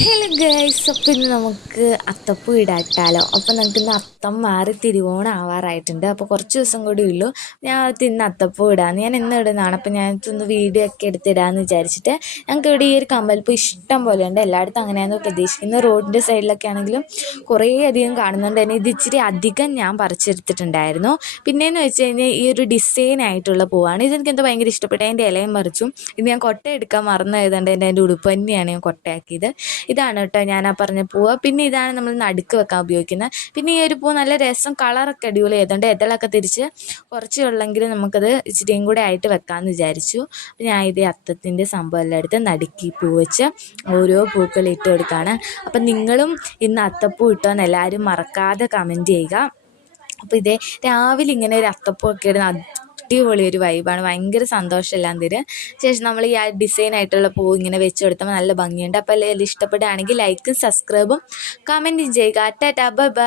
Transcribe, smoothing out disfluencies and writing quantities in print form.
Hello guys, അപ്പം ഇന്ന് നമുക്ക് അത്തപ്പൂ ഇടാട്ടാലോ. അപ്പം നമുക്ക് ഇന്ന് അത്തം മാറി തിരുവോണം ആവാറായിട്ടുണ്ട്. അപ്പോൾ കുറച്ച് ദിവസം കൂടി ഉള്ളൂ. ഞാൻ ഇന്ന് അത്തപ്പൂ ഇടാമെന്ന് ഞാൻ എന്ന് ഇടുന്നതാണ്. അപ്പം ഞാൻ ഇതൊന്ന് വീഡിയോ ഒക്കെ എടുത്തിടാമെന്ന് വിചാരിച്ചിട്ട് ഞങ്ങൾക്ക് ഇവിടെ ഈ ഒരു കമ്മൽപ്പൂ ഇഷ്ടം പോലെ ഉണ്ട്. എല്ലായിടത്തും അങ്ങനെയാണെന്ന് പ്രതീക്ഷിക്കുന്നത്. റോഡിൻ്റെ സൈഡിലൊക്കെ ആണെങ്കിലും കുറേ അധികം കാണുന്നുണ്ട്. തന്നെ ഇത് ഇച്ചിരി അധികം ഞാൻ പറിച്ചെടുത്തിട്ടുണ്ടായിരുന്നു. പിന്നെയെന്ന് വെച്ച് കഴിഞ്ഞാൽ ഈ ഒരു ഡിസൈൻ ആയിട്ടുള്ള പൂവാണ്. ഇതെനിക്ക് എന്താ ഭയങ്കര ഇഷ്ടപ്പെട്ടു. അതിൻ്റെ ഇലയും പറിച്ചു. ഇത് ഞാൻ കൊട്ട എടുക്കാൻ മറന്നായതുകൊണ്ട് എൻ്റെ ഉടുപ്പ് തന്നെയാണ് ഞാൻ കൊട്ടയാക്കിയത്. ഇതാണ് കേട്ടോ ഞാൻ ആ പറഞ്ഞ പൂവ്. പിന്നെ ഇതാണ് നമ്മൾ നടുക്ക് വെക്കാൻ ഉപയോഗിക്കുന്നത്. പിന്നെ ഈ ഒരു പൂ നല്ല രസം, കളറൊക്കെ അടിപൊളി ആയതുകൊണ്ട് ഇതളൊക്കെ തിരിച്ച് കുറച്ച് ഉള്ളെങ്കിൽ നമുക്കത് ഇച്ചിരിയും കൂടെ ആയിട്ട് വെക്കാമെന്ന് വിചാരിച്ചു. ഞാൻ ഇത് അത്തത്തിൻ്റെ സംഭവം എല്ലാം എടുത്ത് നടുക്കി പൂ വെച്ച് ഓരോ പൂക്കൾ ഇട്ട് കൊടുക്കുകയാണ്. അപ്പം നിങ്ങളും ഇന്ന് അത്തപ്പൂ ഇട്ടോന്ന് എല്ലാവരും മറക്കാതെ കമൻറ്റ് ചെയ്യുക. അപ്പോൾ ഇതേ രാവിലെ ഇങ്ങനെ ഒരു അത്തപ്പൂ ഒക്കെ ഇടുന്ന അടിപൊളി ഒരു വൈബാണ്. ഭയങ്കര സന്തോഷമെല്ലാം തരും. ശേഷം നമ്മൾ ഈ ആ ഡിസൈൻ ആയിട്ടുള്ള പൂ ഇങ്ങനെ വെച്ച് കൊടുക്കുമ്പോൾ നല്ല ഭംഗിയുണ്ട്. അപ്പോൾ എല്ലാം ഇഷ്ടപ്പെടുകയാണെങ്കിൽ ലൈക്കും സബ്സ്ക്രൈബും കമൻറ്റും ചെയ്യുക. Tata bye bye.